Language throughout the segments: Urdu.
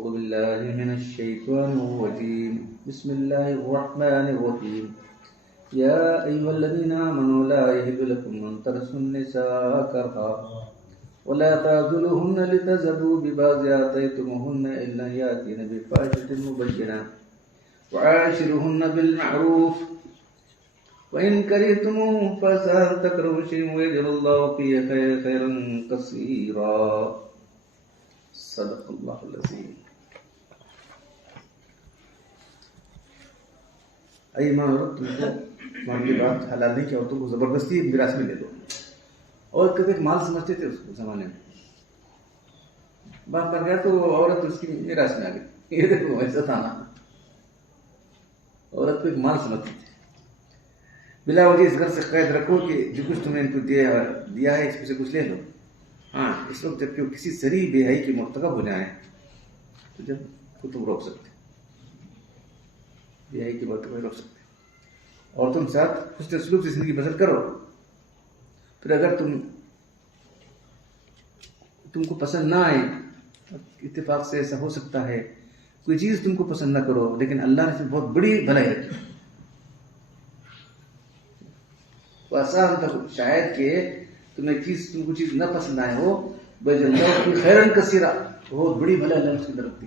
أعوذ بالله من الشيطان الرجيم بسم الله الرحمن الرحيم يا أيها الذين آمنوا لا يحل لكم أن ترثوا النساء كرها ولا تعضلوهن لتذهبوا ببعض آتيتموهن إلا أن يأتين بفاحشة مبينة وعاشروهن بالمعروف وإن كرهتموه فعسى أن تكرهوا شيئا ويجعل الله فيه خيرا كثيرا صدق اللہ العظیم. اے ماں عورت، تم کو ماں کی بات حلال نہیں کیا عورتوں کو زبردستی میراث میں دے دو. اور کبھی مال سمجھتے تھے اس کو زمانے میں. باپ مر گیا تو عورت اس کی میراث میں آ گئی. یہ دیکھو ایسا تھا نا، عورت کو ایک مال سمجھتے تھے. بلا وجہ اس گھر سے قید رکھو کہ جو کچھ تم نے ان کو دیا ہے اس میں سے کچھ لے لو. ہاں، اس وقت جب کہ وہ کسی صریح بے حیائی کے مرتکب ہو جائیں تو جب کو تم روک سکتے، بے حیائی کے مرتکب روک سکتے. اور تم ساتھ حسن سلوک سے زندگی بسر کرو. پھر اگر تم کو پسند نہ آئے، اتفاق سے ایسا ہو سکتا ہے کوئی چیز تم کو پسند نہ کرو، لیکن اللہ نے بہت بڑی بھلائی رکھی. شاید کہ تمہیں تم کو چیز نہ پسند آئے ہو، خیرن کثیرہ، بہت بڑی بھلائی اللہ اس کی طرف دی.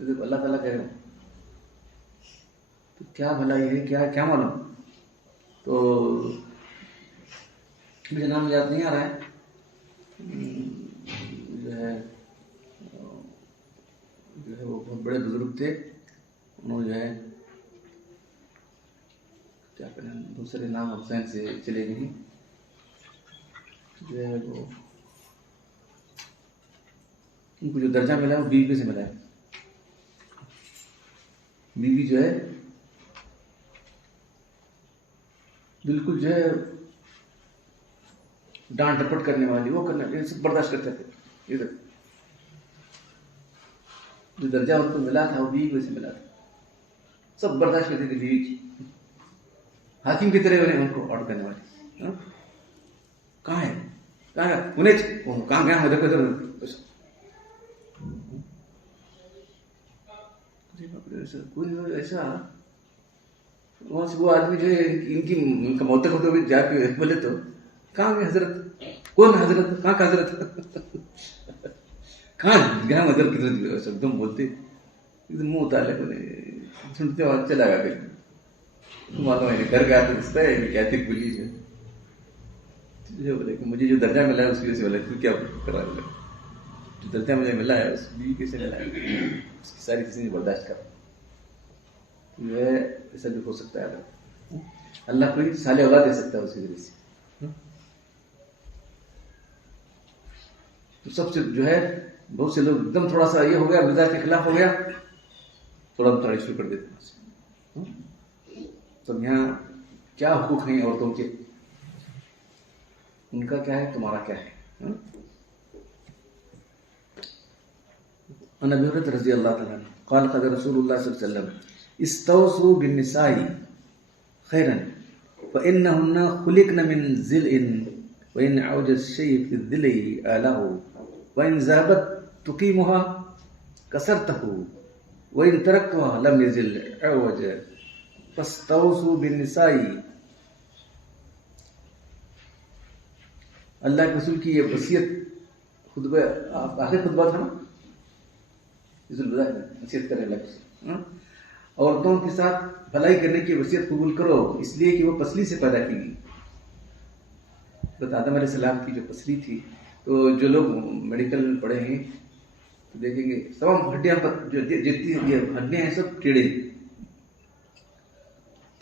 اللہ تعالیٰ کہہ رہے ہو تو کیا بھلائی ہے، کیا معلوم. تو مجھے نام یاد نہیں آ رہا ہے، جو ہے وہ بہت بڑے بزرگ تھے. انہوں نے جو ہے کیا کریں، دوسرے نام حسین سے چلے گئی. جو ہے وہ ان کو جو درجہ ملا ہے وہ بیوی سے ملا ہے. بیوی جو ہے بالکل جو ہے ڈانٹ ڈپٹ کرنے والی، وہ کرنا سب برداشت کرتے تھے. ادھر جو درجہ ان کو ملا تھا وہ بیوی سے ملا تھا. سب برداشت کرتے تھے بیوی کی. حاکم کی طرح ان کو آرڈر کرنے والے. کہاں ہے کہاں گیا ہوں، دیکھو ایسا. وہاں سے وہ آدمی جو ہے ان کا موتق ہوتے ہوئے جا کے بولے تو کہاں گئے حضرت؟ کون حضرت؟ کہاں کا حضرت؟ کہاں گیا حضرت کی طرف ایک دم بولتے منہ اتار لے، سنتے وقت چلا گیا. گھر گیا تو اس طرح کہتے بولی جو بولے کہ مجھے جو درجہ ملا ہے اس کی وجہ سے بولے تو کیا کرا لے. جو درجہ مجھے ملا ہے اس بیوی کیسے ملا ہے، اس کی ساری چیزیں برداشت کر. جو ہے ایسا بھی ہو سکتا ہے. اللہ کوئی صالح اولاد دے سکتا ہے اس کی ذریعے سے. تو سب سے جو ہے بہت سے لوگ ایک دم تھوڑا سا یہ ہو گیا، مزاج کے خلاف ہو گیا، تھوڑا شروع کر دیتے ہیں. تو یہاں کیا حقوق ہیں عورتوں کے، ان کا کیا ہے، تمہارا کیا ہے. عن ابی ہریرہ رضی اللہ تعالیٰ عنہ قال قال رسول اللہ صلی اللہ علیہ وسلم استوصوا بالنساء خيرا فإنهن خلقن من ضلع وإن أعوج الشيء في الضلع آله وإن ذهبت تقيمها كسرته وإن تركتها لم يزل أعوج فاستوصوا بالنساء. اللہ کے رسول کی یہ وصیت خطبہ، آخر خطبہ تھا نا، وصیت کرنے لگے عورتوں کے ساتھ بھلائی کرنے کی وصیت قبول کرو، اس لیے کہ وہ پسلی سے پیدا کی گئی. حضرت آدم علیہ السلام کی جو پسلی تھی، تو جو لوگ میڈیکل میں پڑھے ہیں تو دیکھیں گے تمام ہڈیاں جو جتنی ہڈیاں ہیں سب ٹیڑھے.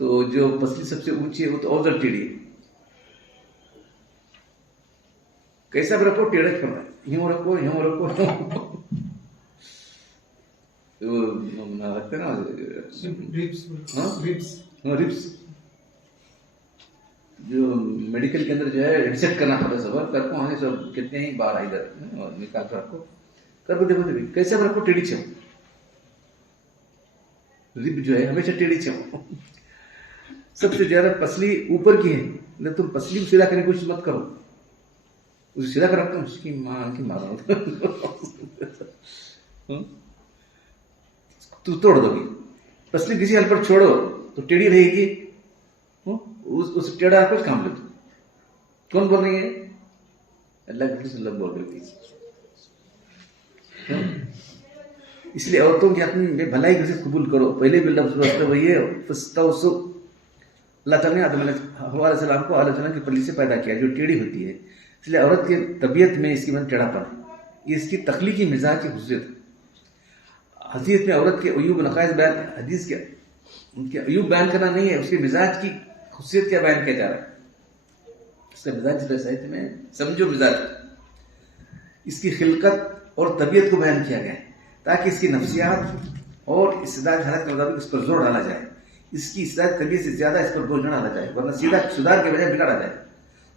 تو جو پسلی سب سے اونچی ہے وہ تو اور زیادہ ٹیڑھی ہے. کیسا بھی رکھو ٹیڑھا چھوڑنا، یوں رکھو رکھتے نا ربس، جو میڈیکل کے اندر جو ہے ایڈجسٹ کرنا پڑتا ہے. سب کر کو وہاں سب کتنے ہی باہر ادھر نکال کر رکھو، کر کو دیکھو کیسا بھی رکھو ٹیڑھی چھو. رب جو ہے ہمیشہ ٹیڑھی چھو. سب سے زیادہ پسلی اوپر کی ہے، تم پسلی کو سیدھا کرنے کی کوشش مت کرو. اسے سیدھا کر رکھتا ہوں، اس کی ماں کی مار رہا ہوں تو توڑ دو گی. پسلی کسی حل پر چھوڑو تو ٹیڑھی رہے گی. اس ٹیڑھا کچھ کام لے. کون بول رہی ہے؟ اللہ کے رسول اللہ بول رہی تھی. اس لیے عورتوں کی اپنی بھلائی کی قبول کرو. پہلے بھی لفظ وہی ہے فاستوصوا. اللہ تعالیٰ نے آدم علیہ السلام کو آلوچنا کی پلی سے پیدا کیا جو ٹیڑھی ہوتی ہے. اس لیے عورت کی طبیعت میں اس کی من ٹیڑھا پن، یہ اس کی تخلیقی مزاج کی خصوصیت. حدیث میں عورت کے عیوب نقائص بیان، حدیث کے ان کے عیوب بیان کرنا نہیں ہے، اس کے مزاج کی خصوصیت کیا بیان کیا جا رہا ہے. اس کا مزاج صحیح میں سمجھو مزاج، اس کی خلقت اور طبیعت کو بیان کیا گیا ہے تاکہ اس کی نفسیات اور استعداد حالت کے مطابق اس پر زور ڈالا جائے. اس کی استعداد طبیعت سے زیادہ اس پر بوجھ نہ ڈالا جائے ورنہ سیدھا سدھار کے بجائے بگاڑا جائے.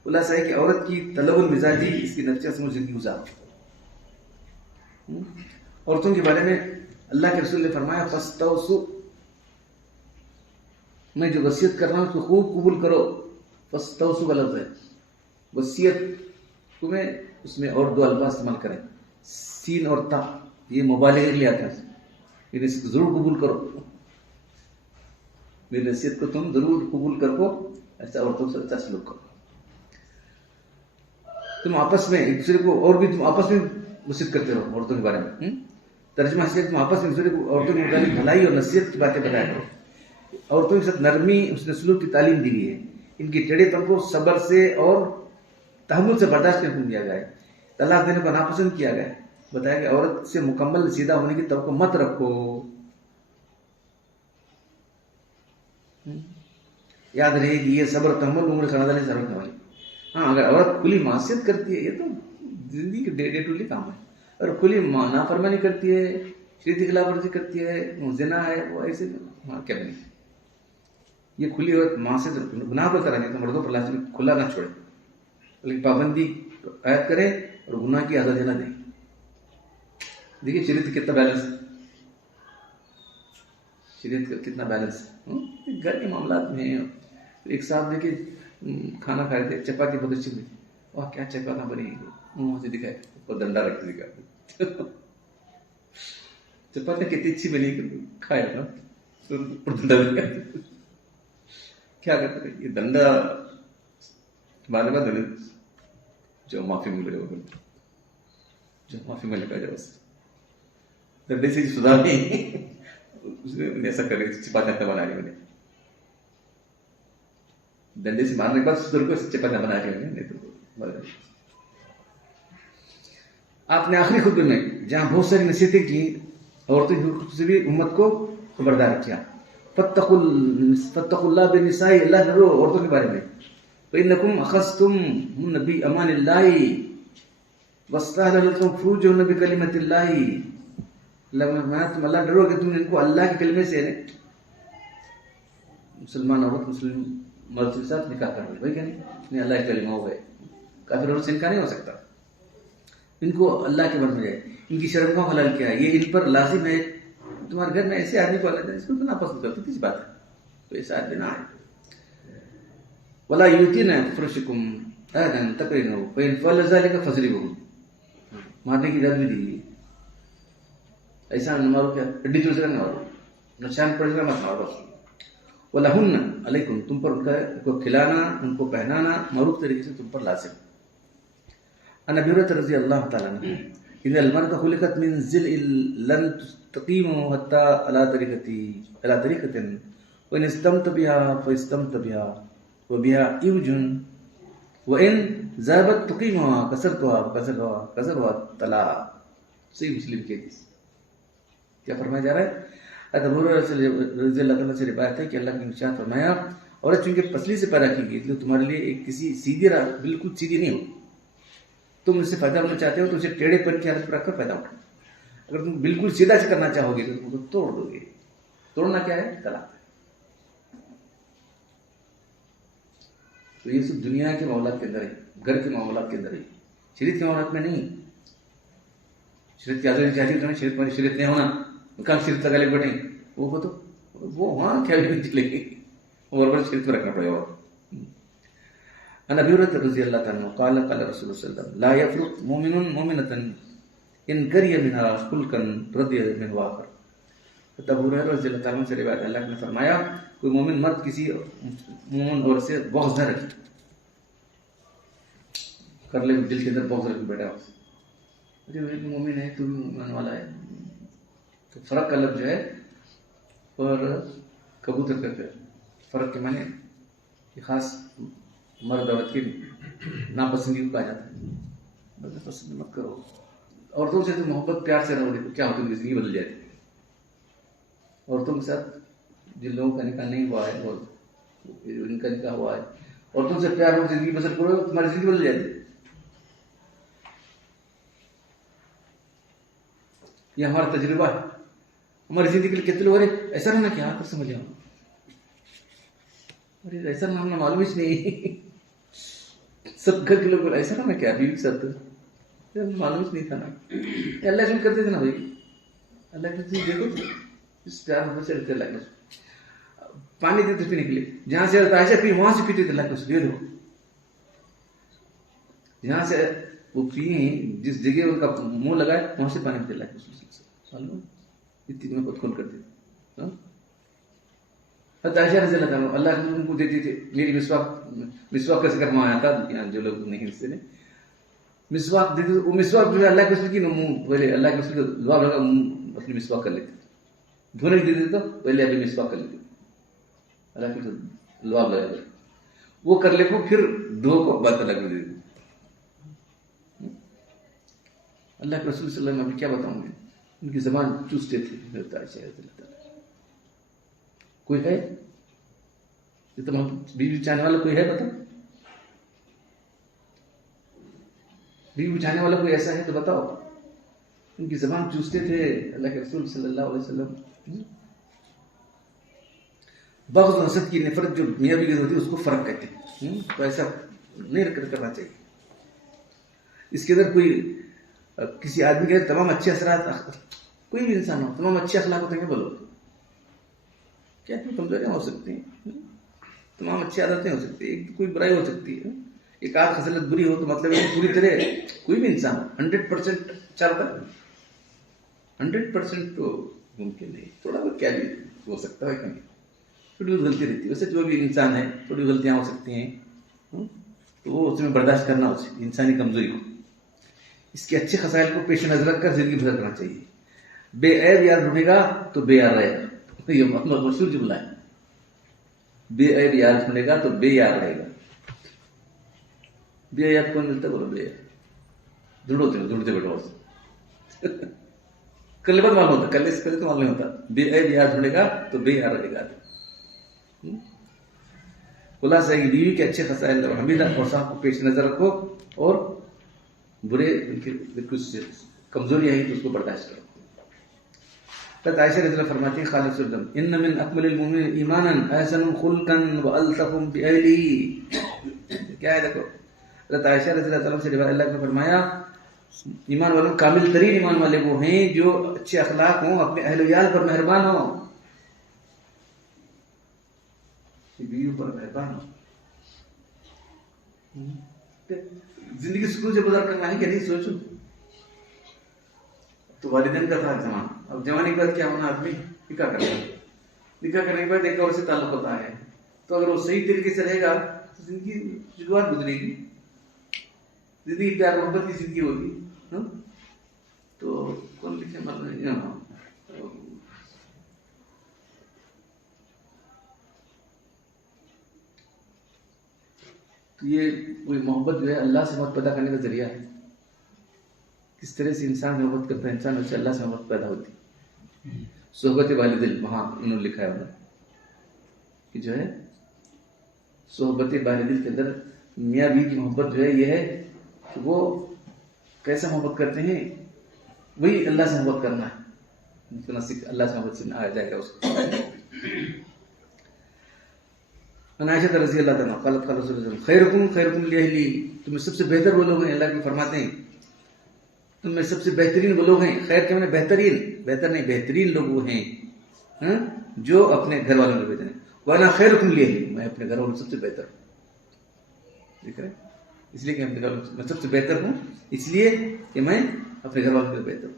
خلاصہ ہے کہ عورت کی طلب المزاجی اس کی نفسیات سے زندگی گزار. عورتوں کے بارے میں اللہ کے رسول نے فرمایا فاستوصوا، میں جو وصیت کر رہا ہوں اس کو خوب قبول کرو. فاستوصوا کا لفظ ہے وصیت تمہیں، اس میں اور دو الفاظ استعمال کریں، سین اور تا، یہ مبالغے کے لیے آتا ہے. یہ نصیحت کو ضرور قبول کرو، میری نصیحت کو تم ضرور قبول کرو. ایسا عورتوں سے اچھا سلوک کرو. تم آپس میں ایک دوسرے کو، اور بھی تم آپس میں وصیت کرتے رہو عورتوں کے بارے میں. ترجمہ ہے تم آپس میں دوسرے کو عورتوں کے متعلق بھلائی اور نصیحت کی باتیں بتایا کرو. عورتوں کے ساتھ نرمی حسن سلوک کی تعلیم دی گئی ہے. ان کی ٹیڑھے پن کو صبر سے اور تحمل سے برداشت کرنے دیا گیا ہے. طلاق دینے کو ناپسند کیا گیا ہے. بتایا کہ عورت سے مکمل سیدھا ہونے کی توقع مت رکھو. یاد رہے کہ یہ صبر تحمل عمر خاندان سے ضرورت والی. ہاں اگر عورت کھلی معصیت کرتی ہے، یہ تو زندگی کے ڈے ٹو ڈے کام ہے. اور کھلی نافرمانی کرتی ہے، شریعت کی خلاف ورزی کرتی ہے، زنا ہے، وہ ایسے کیا نہیں. یہ کھلی عورت معصیت گناہ کو کریں گے تو مردوں پر لازمی کھلا نہ چھوڑے، بلکہ پابندی عائد کرے اور گناہ کی آزادی نہ دیں. دیکھیے شریعت کتنا بیلنس ہے، شریعت کا کتنا بیلنس ہے. گھر کے معاملات میں ایک ساتھ دیکھیے کھانا کھائے تھے، چپاتی بہت اچھی بنی. واہ کیا چپاتی بنی، منہ سے دکھائے اور ڈنڈا رکھ دیا. چپاتی کتنی اچھی بنی کھایا نا، ڈنڈا بن گیا. کیا کرتے ہیں یہ ڈنڈا مارنے کا دل جو معافی ملے گا، جو معافی ملے گا، جو ڈنڈے سے سدھار نہیں اس نے ایسا کرے چپاتی بنا رہی. ڈنڈے سے مارنے کے بعد سدھر کو چپاتی بنا رہی نہیں تو. آپ نے آخری خطبے میں جہاں بہت ساری نصیحتیں کی، عورتوں کی سے بھی امت کو خبردار کیا. فاتقوا اللہ بالنساء، اللہ ڈرو عورتوں کے بارے میں. فإنکم اخذتموہن بأمان اللہ واستحللتم لكم فروجہن بکلمۃ اللہ. تم اللہ ڈرو کہ تم نے ان کو اللہ کے کلمے سے مسلمان عورت مسلم مرد کے ساتھ نکاح کر رہی. بھائی کیا نہیں اللہ کے کلمہ ہو گئے، کافر عورت سے نکاح نہیں ہو سکتا. ان کو اللہ کے بر میں جائے، ان کی شرم کو حلال کیا. یہ ان پر لازم ہے. تمہارے گھر میں ایسے آدمی کو اللہ اس کو تو ناپسند کرتے، کس بات ہے؟ تو ایسا آدمی نہ ہے. وَلَا يُؤْتِينَ فُرُوجَكُمْ أَحَدًا تَكْرَهُونَهُ فَإِنْ فَعَلَ ذَلِكَ فَاضْرِبُوهُ. مارنے کی اجازت بھی دی. ایسا نہ مارو، کیا ہڈی توڑ سے نہ مارو، نشان پڑ جائے مت مارو. وَلَهُنَّ عَلَيْكُمْ، تم پر ان کو کھلانا، ان کو پہنانا معروف طریقے سے تم پر لازم. عن ابي هريره رضي الله تعالى عنه ان المرأة خلقت من ضلع لن تقيم حتى على طريقة وان استمت بها فاستمت بها وبها عوج وان ذهبت تقيمها كسرها طلاق. صحیح مسلم کی حدیث. کیا فرمایا جا رہا ہے؟ ابو ہریرہ رضی اللہ تعالیٰ سے روایت ہے کہ اللہ نے ارشاد فرمایا عورت چونکہ پسلی سے پیدا کی گئی اس لیے تمہارے لیے ایک کسی سیدھی راہ بالکل سیدھی نہیں ہو. تم اس سے فائدہ ہونا چاہتے ہو تو اسے ٹیڑھے پن کی حالت پر رکھ کر پیدا اٹھو. اگر تم بالکل سیدھا سے کرنا چاہو گے تو تم کو توڑ دو گے. توڑنا کیا ہے؟ طلاق. تو یہ سب دنیا کے معاملات کے اندر ہے، گھر کے معاملات کے اندر ہے، شریعت کے معاملات میں نہیں. شریعت کی آزادی چاہتی ہے تو شریعت میں شریعت نہیں ہونا، کام شریعت لگا لے بیٹھے وہ تو وہ وہاں کیا بھی چلے گی، اور شریعت میں رکھنا پڑے گا. عن ابي هريره رضي الله عنه قال قال رسول الله صلى الله عليه وسلم لا يفرق مؤمن مؤمنه ان كره منها خلقا رضي من واخر. ابو ہریرہ رضی اللہ تعالیٰ عنہ سے روایت اللہ نے فرمایا کوئی مومن مرد کسی مومن عورت سے بغض نہ رکھے، کر لے دل کے اندر بغض رکھ بیٹھا ارے وہ مومن ہے تو بھی مومن والا ہے، تو فرق کا لفظ جو ہے اور کبوتر کا فرق کے معنی یہ خاص مرد عورت کی ناپسندگی کو کہا جاتا ہے. پسند مت کرو عورتوں سے، تو محبت پیار سے رہو، دیکھو کیا ہوتا ہے زندگی بدل جاتی ہے. عورتوں کے ساتھ جن لوگوں کا نکاح نہیں ہوا ہے اور ان کا نکاح ہوا ہے، عورتوں سے پیار ہو زندگی بسر کرو، تمہاری زندگی بدل جاتی ہے. یہ ہمارا تجربہ ہے ہماری زندگی کے لیے. کتنے لوگ ایسا رہنا کیا کر سمجھ جاؤں، ارے ایسا نہ ہمیں معلوم ہی نہیں. سب گھر کے لوگ ایسا رہنا کیا، بیوی کے ساتھ معلوم ہی نہیں تھا نا. اللہ سے کرتے تھے نا بھائی، اللہ کے دیکھو اس پیار محبت سے رہتے. اللہ کے پانی دیتے پینے کے لیے، جہاں سے عائشہ پی وہاں سے پیتے تھے. اللہ کے یہ لوگ جہاں سے وہ پیے جس جگہ ان کا منہ لگائے وہاں سے پانی پیتے. اللہ کے اتنی محبت کون کرتے تھے. عائشہ رضی اللہ عنہ اللہ ان کو دیتی تھی. میری مسواک کیسے کرنا آیا تھا، جو لوگ نہیں حصے نے مسواک دیتے، وہ مسواک جو ہے اللہ کے رسول کی منہ پہلے اللہ کے رسول کا دعا لگا اپنی مسواک کر لیتے. دھونے کے دیتے تو پہلے ابھی مسواک کر لیتے، اللہ کے لعاب لگا دے وہ کر لے کو پھر دو کو بات الگ دے دیتے. اللہ کے رسول صلی اللہ علیہ وسلم کیا بتاؤں گے، ان کی زبان چوستے تھے. کوئی ہے یہ تمام بیوی چاہنے والا کوئی ہے؟ بتاؤ بیوی چاہنے والا کوئی ایسا ہے تو بتاؤ. ان کی زبان چوستے تھے اللہ کے رسول صلی اللہ علیہ وسلم. بغض و حسد کی نفرت جو میاں بیوی ہوتی ہے اس کو فرق کہتے ہیں. تو ایسا نہیں کرنا چاہیے. اس کے اندر کوئی کسی آدمی کے تمام اچھے اثرات، کوئی بھی انسان ہو تمام اچھے اخلاق ہوتے ہیں بولو کیا تم کمزوریاں ہو سکتی ہیں، تمام اچھی عادتیں ہو سکتی ہیں، ایک کوئی برائی ہو سکتی ہے. ایک آدھ خصلت بری ہو تو مطلب ہے پوری طرح کوئی بھی انسان 100% چلتا 100% تو ممکن نہیں. تھوڑا بہت کیا بھی ہو سکتا ہے، کہیں تھوڑی بہت غلطی رہتی ہے. ویسے جو بھی انسان ہے تھوڑی غلطیاں ہو سکتی ہیں تو وہ اس میں برداشت کرنا ہو سکتی انسانی کمزوری کو. اس کے اچھے خصائل کو پیش نظر رکھ کر زندگی بسر کرنا چاہیے. بے عیب یار ڈھونڈے گا تو بے یار رہے گا. یہ مشہور جملہ ہے. بے عیب یار ڈھونڈے گا تو بے یار رہے گا. بے عیب کون ملتا بولو؟ بے عیب ڈھونڈتے بیٹھو کل بعد معلوم ہوتا، کل سے پہلے تو معلوم نہیں ہوتا. بے عیب یار ڈھونڈے گا تو بے یار رہے گا. خلاصہ ہے کہ بیوی کے اچھے خصائل اور حمیدہ اور صاحب کو پیش نظر رکھو اور برے کچھ کمزوریاں ہیں تو اس کو برداشت کرو. عائشہ رضی اللہ فرماتی ہیں خالد صلی اللہ علیہ وسلم ان من اکمل المؤمنین ایمانا احسن خلقا والطف باہلہ. کیا ہے دیکھو، حضرت عائشہ رضی اللہ عنہ سے روایت اللہ نے فرمایا ایمان والوں کامل ترین ایمان والے وہ ہیں جو اچھے اخلاق ہوں، اپنے اہل و عیال پر مہربان ہوں. بیوی پر مہربان ہوں. زندگی سکون سے گزار کرنا ہے کہ نہیں سوچو. تو والدین کا تھا زمان، اب جوانی کے بعد کیا ہونا، آدمی نکاح کرنا ہے. نکاح کرنے کے بعد ایک اور سے تعلق ہوتا ہے، تو اگر وہ صحیح طریقے سے رہے گا تو زندگی شروعات گزرے گی، زندگی پیار محبت کی زندگی ہوگی. تو کون لکھے تو یہ وہی محبت جو ہے اللہ سے محبت پیدا کرنے کا ذریعہ ہے. کس طرح سے انسان محبت کرتا ہے انسان اس سے اللہ سے محبت پیدا ہوتی ہے. صحبت والدین وہاں انہوں نے لکھا ہے کہ جو ہے صحبت والدین کے اندر میاں بیوی کی محبت جو ہے یہ ہے کہ وہ کیسا محبت کرتے ہیں، وہی اللہ سے محبت کرنا ہے. اللہ سے محبت سے آیا جائے گا اس کو. عائشہ رضی اللہ عنہا قالت قال رسول اللہ خیرکم خیرکم لاہلی. تم سب سے بہتر وہ لوگ ہیں، اللہ کے فرماتے ہیں تم میں سب سے بہترین وہ لوگ ہیں. خیر کے معنی بہترین، بہتر نہیں، بہترین لوگ وہ ہیں جو اپنے گھر والوں کو بہتر ہیں. وانا خیرکم لاہلی، میں اپنے گھر والوں سب سے بہتر ہوں. ٹھیک ہے، اس لیے کہ میں سب سے بہتر ہوں، اس لیے کہ میں اپنے گھر والوں کے لیے بہتر ہوں.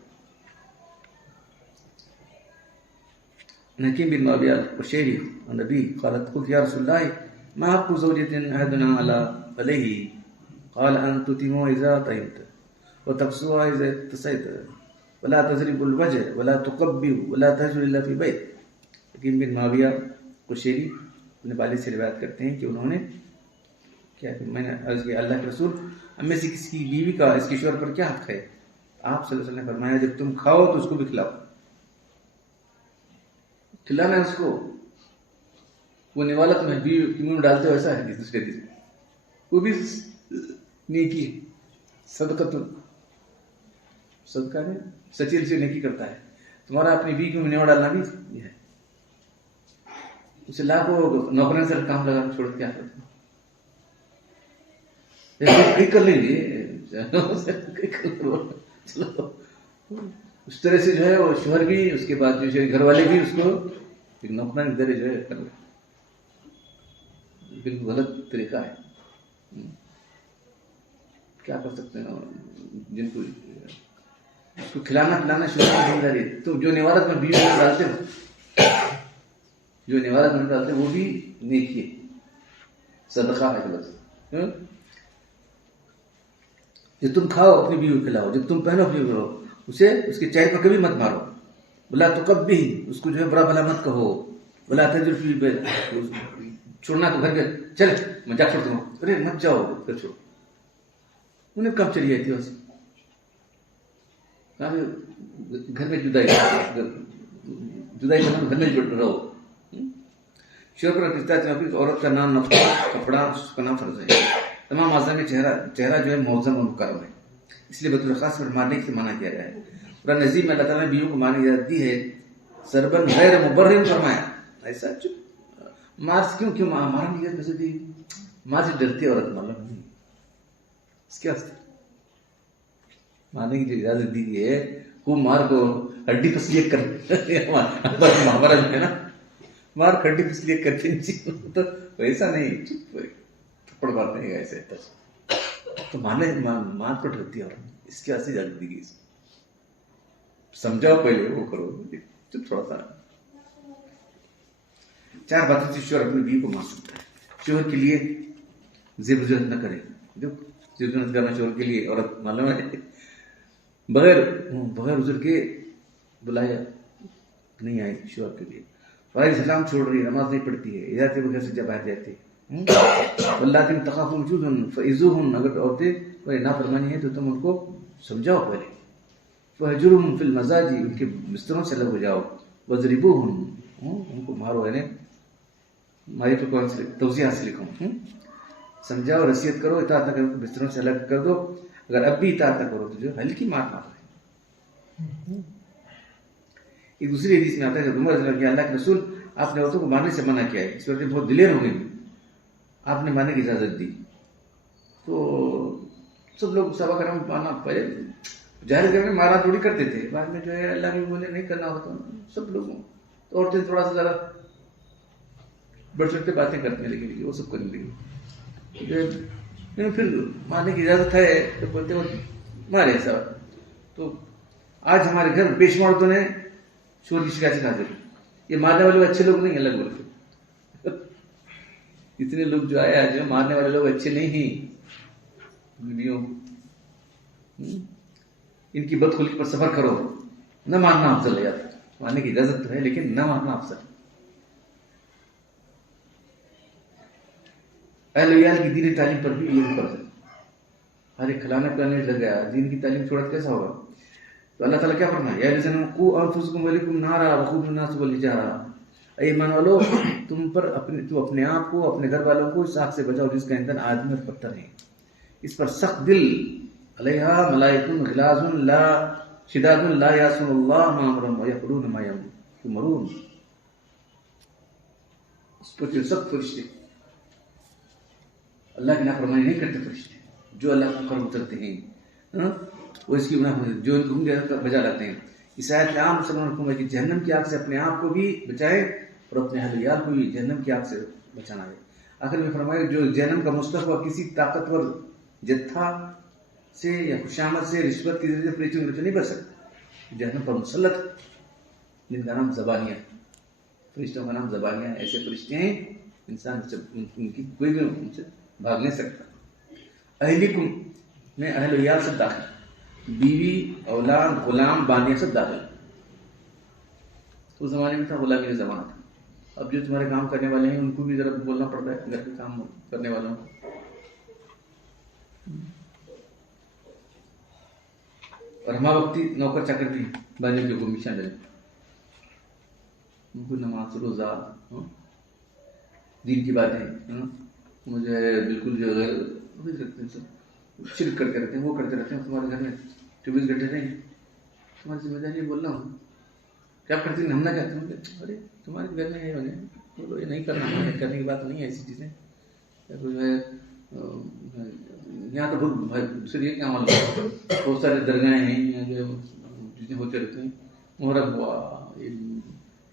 حکیم بن معاویہ القشیری النبی قالت قلت یا رسول اللہ ما حق زوجة أحدنا عليه قال أن تتم إذا طعمت وتكسوها إذا اكتسيت ولا تضرب الوجه ولا تقبل ولا تهجر إلا في بيت. حکیم بن معاویہ قشیری اپنے والد سے روایت کرتے ہیں کہ انہوں نے کیا کہ میں نے عرض کیا اللہ کے رسول ہم میں سے کسی کی بیوی کا اس کے شوہر پر کیا حق ہے؟ آپ صلی اللہ علیہ وسلم نے فرمایا جب تم کھاؤ تو اس کو بھی کھلاؤ. کھلانا ہے اس کو، وہ نوالا تمہیں بیوی کی منہ میں ڈالتے ہو، ایسا ہے دوسرے دن وہ بھی نیکی ہے. صدقہ نے سچی سے نیکی کرتا ہے. تمہارا اپنی بیوی کی منہ میں ڈالنا بھی یہ ہے. اسے لاکھوں نوکروں سے کام لگا چھوڑ کے کیا کرتے کر لیں گے چلو اس طرح سے جو ہے وہ شوہر بھی، اس کے بعد جو گھر والے بھی اس کو ایک نوکران کی طرح جو ہے کر لیں. بالکل غلط طریقہ ہے. کیا کر سکتے ہیں جن کو اس کو کھلانا پلانا شوہر کی ذمہ داری. تو جو نوارت میں بیوی کو ڈالتے ہو، جو نوارت میں ڈالتے ہیں وہ بھی نیکی ہے، صدقہ ہے. بس جب تم کھاؤ اپنی بیوی کو کھلاؤ، جب تم پہنو اپنی بیوی کو، اسے اس کے چہرے پر کبھی مت مارو. بلا تو کب بھی اس کو جو ہے برا بھلا مت کہو. بلا تجرفی چھوڑنا تو گھر کے چل میں جا چھوڑ دوں، ارے مت جاؤ پھر چھوڑ. انہیں کب چلی جاتی ہے گھر میں جدائی کرنا، گھر میں رہو. شوہر پر رشتہ عورت کا نام نفقہ کپڑا اس کا نام فرض ہے. تمام اعضاء میں چہرہ جو ہے معظم و مکرم ہے، اس لیے بطور خاص پر مارنے سے منع کیا گیا ہے. قرآن عظیم میں اللہ تعالیٰ نے بیویوں کو مارنے کی اجازت دی ہے. سربن غیر مبرر فرمایا. ایسا مار کیوں مارنے کی اجازت دی؟ ماں سے ڈرتی ہے عورت، معلوم نہیں اس کے واسطے مارنے کی جو اجازت دی گئی ہے وہ مار کو ہڈی پسلیت کر ہمارا جو ہے نا مار ہڈی پسلیت کرتے نہیں، تو ویسا نہیں تھپڑ مارنے کا ایسے تو مارنے ماں کو ڈرتی ہے عورت، اس کی واسطے اجازت دی گئی. سمجھاؤ پہلے وہ کرو تھوڑا سا. 4 باتوں سے شوہر اپنی بیوی کو مار سکتا ہے. شوہر کے لیے زیب و زینت نہ کرے. جو زیب و زینت کرنا شوہر کے لیے عورت معلوم ہے بغیر عذر کے بلایا نہیں آئے شوہر کے لیے. فارغ سلام چھوڑ رہی ہے، نماز نہیں پڑھتی ہے، جاتے وہ گھر سے جب باہر جاتے. اللہ تم تخافون نشوزہن فعظوہن، اگر عورتیں کوئی نافرمانی ہے تو تم ان کو سمجھاؤ پہلے. فہجرہم فی المضاجع، ان کے بستروں سے الگ ہو جاؤ. وضربوہن، ان کو مارو. یعنی ماری تو کون سے توضیح حاصل لکھوں، سمجھاؤ نصیحت کرو، اطاعت نہ کرو تو بستروں سے الگ کر دو. اگر اب بھی اطاعت نہ کرو تو جو ہلکی مار رہے. ایک دوسری حدیث میں آتا ہے کہ عمر رضی اللہ عنہ، اللہ کے رسول آپ نے عورتوں کو مارنے سے منع کیا ہے، اس وقت بہت دلیر ہو گئی، آپ نے مارنے کی اجازت دی. تو سب لوگ صحابہ کرام مانا پہلے ظاہر گھر میں مارا تھوڑی کرتے تھے، بعد میں جو ہے اللہ نے بولے نہیں کرنا ہوتا سب لوگوں. تو عورتیں تھوڑا سا ذرا بڑھ چڑھ کے باتیں کرنے لگی، وہ سب کرنے لگی. پھر مارنے کی اجازت ہے تو بولتے وہ مارے صاحب. تو آج ہمارے گھر بے شمار عورتوں نے شور کی شکایت حاضر. یہ مارنے والے اچھے لوگ نہیں، الگ بول کے اتنے لوگ جو آئے آج مارنے والے لوگ اچھے نہیں ہیں. بیویوں ان کی بدخلقی پر صبر کرو، نہ مارنا افضل ہے. یاد مارنے کی اجازت تو ہے لیکن نہ مارنا افضل. اہل عیال کی دینی تعلیم پر بھی یہ فرض ہے. ہر ایک کھلانے پلانے لگ گیا، دین کی تعلیم چھوڑا کیسا ہوگا؟ تو اللہ تعالیٰ کیا فرمایا؟ یا الذین آمنوا قوا انفسکم واہلیکم نارا وقودها الناس والحجارہ. اے ایمان والو، تم پر اپنے آپ کو اپنے گھر والوں کو اس آگ سے بچاؤ جس کا ایندھن آدمی اور پتھر ہے. اس پر سخت دل علیہا ملائکۃ غلاظ لا شداد لا یعصون اللہ ما امرهم ویفعلون ما یؤمرون. اس پر جو سخت فرشتے اللہ کی نافرمانی نہیں کرتے، فرشتے جو اللہ کو کرم اترتے ہیں وہ اس کی جو ان کو بجا لاتے ہیں. اس آیت میں عام مسلمان حکم ہے کہ جہنم کی آگ سے اپنے آپ کو بھی بچائے اور اپنے اہل عیال کو بھی جہنم کی آگ سے بچانا ہے. آخر میں فرمایا جو جہنم کا مستحق کسی طاقتور جتھا سے یا خوشامد سے رشوت کے ذریعے فرشتوں کو نہیں بچ سکتا. جہنم پر مسلط جن کا نام زبانیہ، فرشتوں کا نام زبانیہ، ایسے فرشتے ہیں انسان ان کی کوئی بھی ان سے بھاگ نہیں سکتا. اہلکم میں اہل و عیال سب داخل، بیوی اولاد غلام بانیہ سب داخل. اس زمانے میں تھا غلامی کا زمانہ تھا. اب جو تمہارے کام کرنے والے ہیں ان کو بھی ذرا بولنا پڑتا ہے، گھر کے کام کرنے والوں کو. اور ہما وقتی نوکر چاکر بھی بانیوں کے حکم میں شامل ہیں. ان کو نماز روزہ دین کی باتیں مجھے بالکل جو غیر رکھتے ہیں، سب شرک کرتے رہتے ہیں، وہ کرتے رہتے ہیں. تمہارے گھر میں 24 گھنٹے نہیں، تمہاری ذمہ داری بولنا ہوں کیا کرتی ہیں. ہم نہ کہتے ہیں ارے تمہارے گھر میں ہے بولو، یہ نہیں کرنا کرنے کی بات نہیں ہے. ایسی چیزیں جو ہے یہاں تو بہت صرف یہ کیا عمل ہے، بہت سارے درگاہیں ہیں جو چیزیں ہوتے رہتے ہیں. محرم ہوا،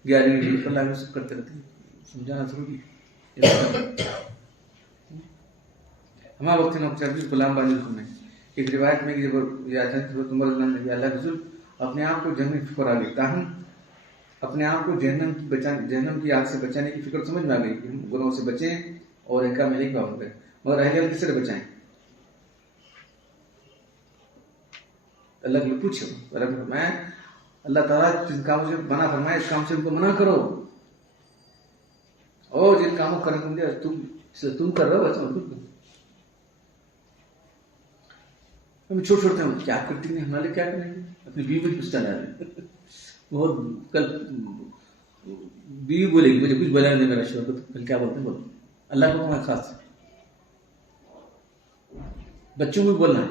11ویں اللہ سب کرتے رہتے ہیں. سمجھانا ضروری ہے. ہمارا وقت نوکر غلام بانی میں ایک روایت میں یہ آتا ہے کہ اللہ کے رسول اپنے آپ کو جہنم کی فکر آ گئی، تاہم اپنے آپ کو جہنم کی آگ سے بچانے کی فکر سمجھ میں آ گئی کہ ہم گناہوں سے بچیں اور ایک کام نہیں پابند کریں، مگر اہل کس طرح بچائیں. اللہ کے لیے پوچھو. اللہ تعالیٰ جن کاموں سے منع فرمائے اس کام سے ان کو منع کرو، اور جن کاموں کرنے کو دیا تم کر رہے ہو ایسا مت کرو. ہم چھوٹ چھوڑتے ہیں کیا کرتی ہیں ہمارے کیا کریں گے. اپنی بیوی کو پوچھتا رہا ہے بہت. کل بیوی بولے گی مجھے کچھ بولا نہیں میرا شوہر کو، تو کل کیا بولتے ہیں بولو. اللہ کو تمہارے خاص بچوں کو بھی بولنا ہے.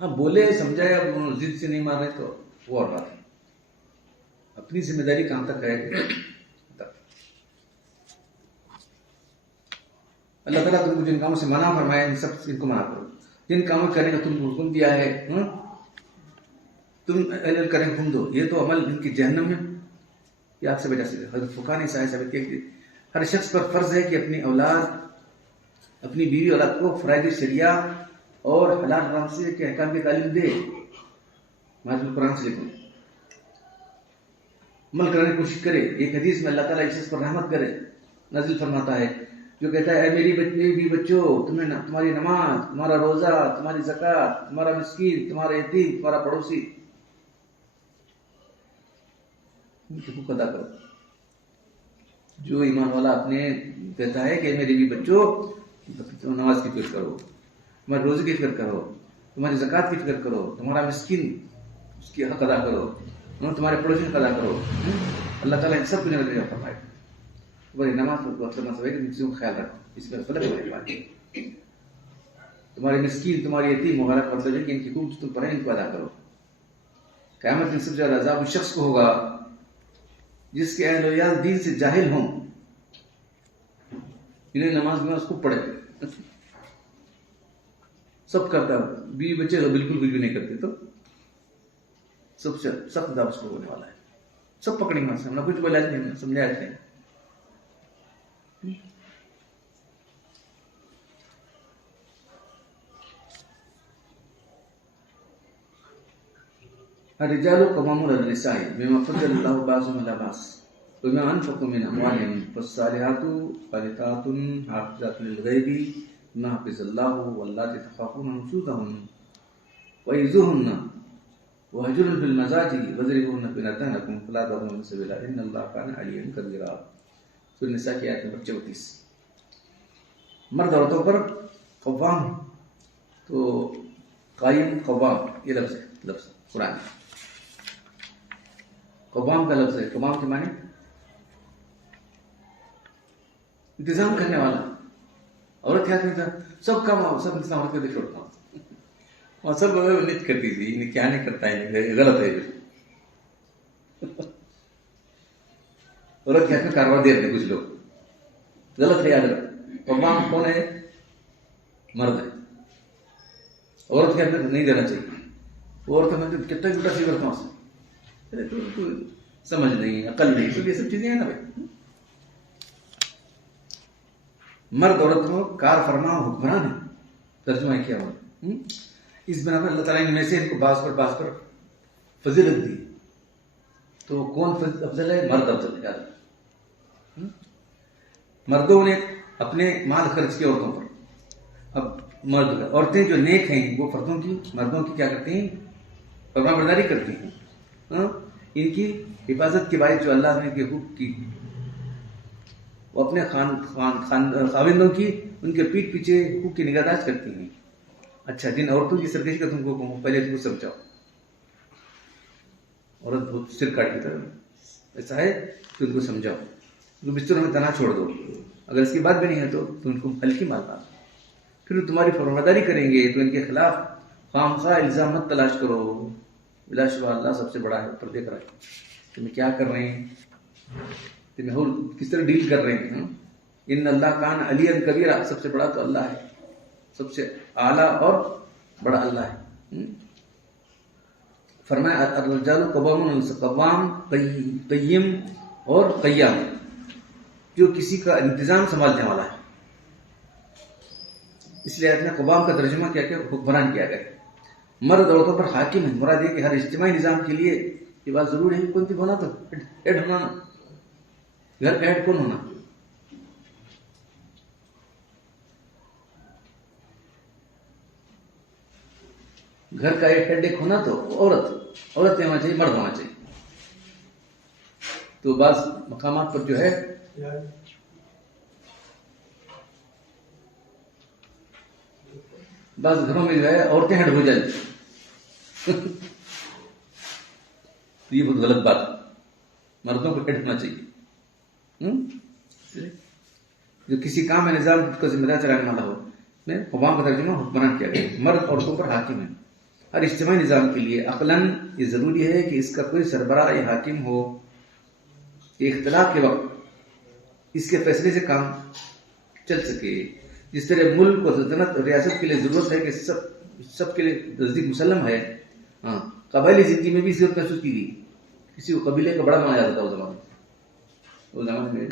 ہاں بولے سمجھائے، اب ضد سے نہیں مار رہے تو وہ اور بات ہے. اپنی ذمہ داری کہاں تک ہے. اللہ تعالیٰ تم کو جن کاموں سے منع فرمایا ان سب ان کو منع کرو. جن کاموں کرنے کا تم کو حکم دیا ہے تم کریں حکم دو. یہ تو عمل ان کی جہنم ہے، یہ آپ سے بچا سکے. حضرت فقہ نے ثابت کیا کہ ہر شخص پر فرض ہے کہ اپنی اولاد، اپنی بیوی اولاد کو فرائض شریعہ اور حلال حرام سے کے احکام کی تعلیم دے. ماجد قرآن سے لکھیں عمل کرنے کی کوشش کرے. ایک حدیث میں اللہ تعالیٰ اس چیز پر رحمت کرے نازل فرماتا ہے جو کہتا ہے اے میری بیوی بچوں، تمہاری نماز، تمہارا روزہ، تمہاری زکوٰۃ، تمہارا مسکین، تمہارا یتیم، تمہارا پڑوسی حقوق ادا کرو. جو ایمان والا اپنے کہتا ہے کہ میری بیوی بچوں نماز کی فکر کرو، تمہارے روزے کی فکر کرو، تمہاری زکوٰۃ کی فکر کرو، تمہارا مسکین اس کی حق ادا کرو، تمہارے پڑوسی حق ادا کرو. اللہ تعالیٰ ان سب کو نظر فرمائے. بڑی نماز ہے کہ کسی کو خیال رکھو، اس میں غلط ہو رہی. تمہارے مسکین، تمہاری یتیم وغیرہ مطلب ہے کہ ان کی حقوق تم پڑھیں ان کو ادا کرو. قیامت میں سب سے زیادہ عذاب اس شخص کو ہوگا جس کے اہل و عیال دین سے جاہل ہوں. انہیں نماز میں اس کو پڑھے سب کرتا ہے، بیوی بچے تو بالکل کچھ بھی نہیں کرتے، تو سب سے سخت عذاب اس کو ہونے والا ہے. سب پکڑیں گے، ہم نے کچھ بولا نہیں، سمجھایا نہیں. الرجال قوامون على النساء بما فضل الله بعضهم على بعض وبما انفقوا من اموالهم فالصالحات قانتات حافظات للغيب بما حفظ الله واللاتي تخافون نشوزهن وعظوهن وهجرن في المضاجع واضربوهن فإن أطعنكم فلا تبغوا سبيلا إن الله كان عليا كبيرا. سورۃ النساء کی آیت نمبر 34. مرد عورتوں پر قوام، تو قائم قوام یہ لفظ قرآن قوام کا لفظ ہے. قوام کے معنی انتظام کرنے والا. عورت کیا کرتا سب کام سب انتظام عورت کو چھوڑتا ہوں اور سب نیت کرتی تھی، کیا نہیں کرتا ہے، غلط ہے. عورت کیا کاروبار دے رہے کچھ لوگ، غلط ہے. یاد رکھ قوام کون ہے؟ مرد ہے. عورت کیا نہیں دینا چاہیے. عورت میں کتنا جھوٹا سی کرتا ہوں سمجھ نہیں، عقل نہیں، یہ سب چیزیں ہیں نا بھائی. مرد عورت کو کار فرما حکمران ہے، ترجمہ کیا ہوا. اس بنا پر اللہ تعالیٰ نے میں سے ان کو باز پر فضیلت دی. تو کون افضل ہے؟ مرد افضل ہے. مردوں نے اپنے مال خرچ کیا عورتوں پر. اب مرد عورتیں جو نیک ہیں وہ مردوں کی کیا کرتی ہیں؟ فرما برداری کرتی ہیں. ان کی حفاظت کے باعث جو اللہ نے حقوق کی وہ اپنے خاوندوں کی ان کے پیٹ پیچھے حقوق کی نگہداشت کرتی ہیں. اچھا، جن عورتوں کی سرکشی کا تم کو کہوں، پہلے تم کو سمجھاؤ. عورت بہت سر کاٹ کی طرح ایسا ہے تو ان کو سمجھاؤ، ان کو بستروں میں تنہا چھوڑ دو. اگر اس کی بات بھی نہیں ہے تو ان کو ہلکی مارنا. پھر وہ تمہاری فرمانبرداری کریں گے تو ان کے خلاف خامخواہ الزام مت تلاش کرو. بلا شبہ اللہ سب سے بڑا ہے، اوپر دیکھ رہا ہے تمہیں کیا کر رہے ہیں، تمہیں اور کس طرح ڈیل کر رہے ہیں. ان اللہ کان علی کبیرہ، سب سے بڑا تو اللہ ہے، سب سے اعلیٰ اور بڑا اللہ ہے. فرمایا الرجال قوام قیم اور قیام، جو کسی کا انتظام سنبھالنے والا ہے. اس لیے اپنے قوام کا ترجمہ کیا کہ حکمران کیا گیا. مرد عورتوں پر حاکم ہے، مراد یہ کہ ہر اجتماعی نظام کے لیے یہ بات ضروری ہے کون سی ہونا، تو ہیڈ ہونا. گھر کا ہیڈ کون ہونا؟ گھر کا ہیڈ ایک ہونا تو عورت ہونا چاہیے، مرد ہونا چاہیے. تو بعض مقامات پر جو ہے بعض گھروں میں جو ہے عورتیں ہیڈ ہو جاتی. یہ بہت غلط بات ہے. مردوں کو ہیڈ ہونا چاہیے. جو کسی کام میں نظام کو ذمہ دار چلانے والا ہو، قوام کا ترجمہ حکمران کیا گیا. مرد عورتوں پر حاکم ہے. ہر اجتماعی نظام کے لیے عقلاً یہ ضروری ہے کہ اس کا کوئی سربراہ یا حاکم ہو کہ اختلاف کے وقت اس کے فیصلے سے کام چل سکے. جس طرح ملک اور سلطنت اور ریاست کے لیے ضرورت ہے کہ سب کے لیے نزدیک مسلم ہے. قبائلی زندگی میں بھی ضرورت محسوس کی گئی. کسی کو قبیلے کا بڑا مانا جاتا تھا اس زمانے میں.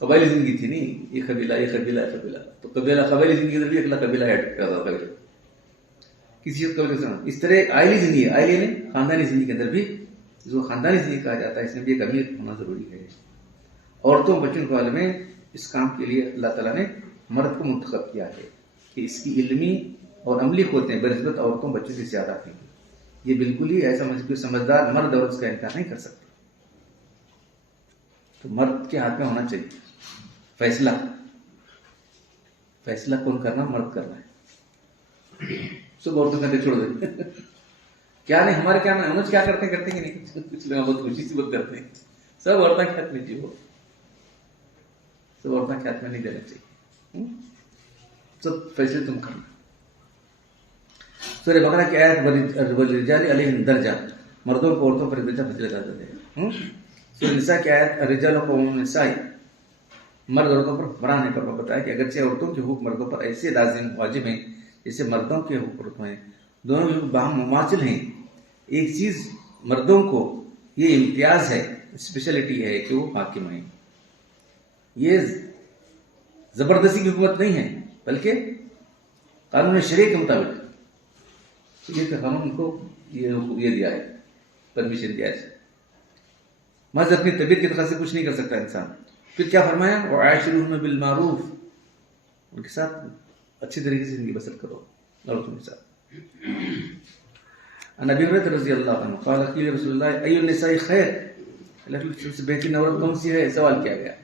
قبائلی زندگی تھی نہیں، یہ قبیلہ تو قبائلی زندگی کے اندر بھی اگلا قبیلہ ایڈ کرتا تھا کسی قبیلے سے. اس طرح آئلی زندگی، آئلی نے خاندانی زندگی کے اندر بھی جو خاندانی زندگی کہا جاتا ہے، اس میں بھی ایک امیر ہونا ضروری ہے. عورتوں بچوں کے بارے میں اس کام کے لیے اللہ تعالیٰ نے مرد کو منتخب کیا ہے کہ اس کی علمی اور عملی قوتیں بنسبت عورتوں بچوں سے زیادہ ہیں. یہ بالکل ہی ایسا سمجھدار مرد عورت کا انکار نہیں کر سکتے. تو مرد کے ہاتھ میں ہونا چاہیے فیصلہ کون کرنا؟ مرد کرنا ہے. سب عورتوں کا چھوڑ دیں. کیا نہیں ہمارے کیا میں کیا کرتے کہ نہیں، کچھ لوگ بہت خوشی سے بات کرتے ہیں. سب عورتیں کے ہاتھ میں جی، وہ سب عورتیں کے ہاتھ میں نہیں دینا چاہیے. سب فیصلے تم کرنا. سورہ بقرہ کی آیت والرجال علیہم درجہ، مردوں کو عورتوں پر درجہ فضیلت عطا ہے. سورہ نساء کی آیت الرجال قوامون علی النساء، مرد عورتوں پر حکمران ہے. پر بتایا کہ اگرچہ عورتوں کے حقوق مردوں پر ایسے لازم واجب ہیں جیسے مردوں کے حقوق ہیں، دونوں کے حقوق باہم مماثل ہیں. ایک چیز مردوں کو یہ امتیاز ہے، اسپیشلٹی ہے کہ وہ حاکم ہیں. یہ زبردستی کی حکومت نہیں ہے بلکہ قانون شریعہ کے مطابق یہ قانون کو یہ دیا ہے، پرمیشن دیا ہے. محض اپنی طبیعت کی طرح سے کچھ نہیں کر سکتا انسان. پھر کیا فرمایا؟ وَعَاشِرُوهُنَّ بِالْمَعْرُوفِ، ان کے ساتھ اچھی طریقے سے زندگی بسر کرو عورتوں کے ساتھ. عن ابی ہریرہ رضی اللہ عنہ قال قیل رسول اللہ ای النساء خیر، اللہ کی بہترین عورت کون سی ہے؟ سوال کیا گیا.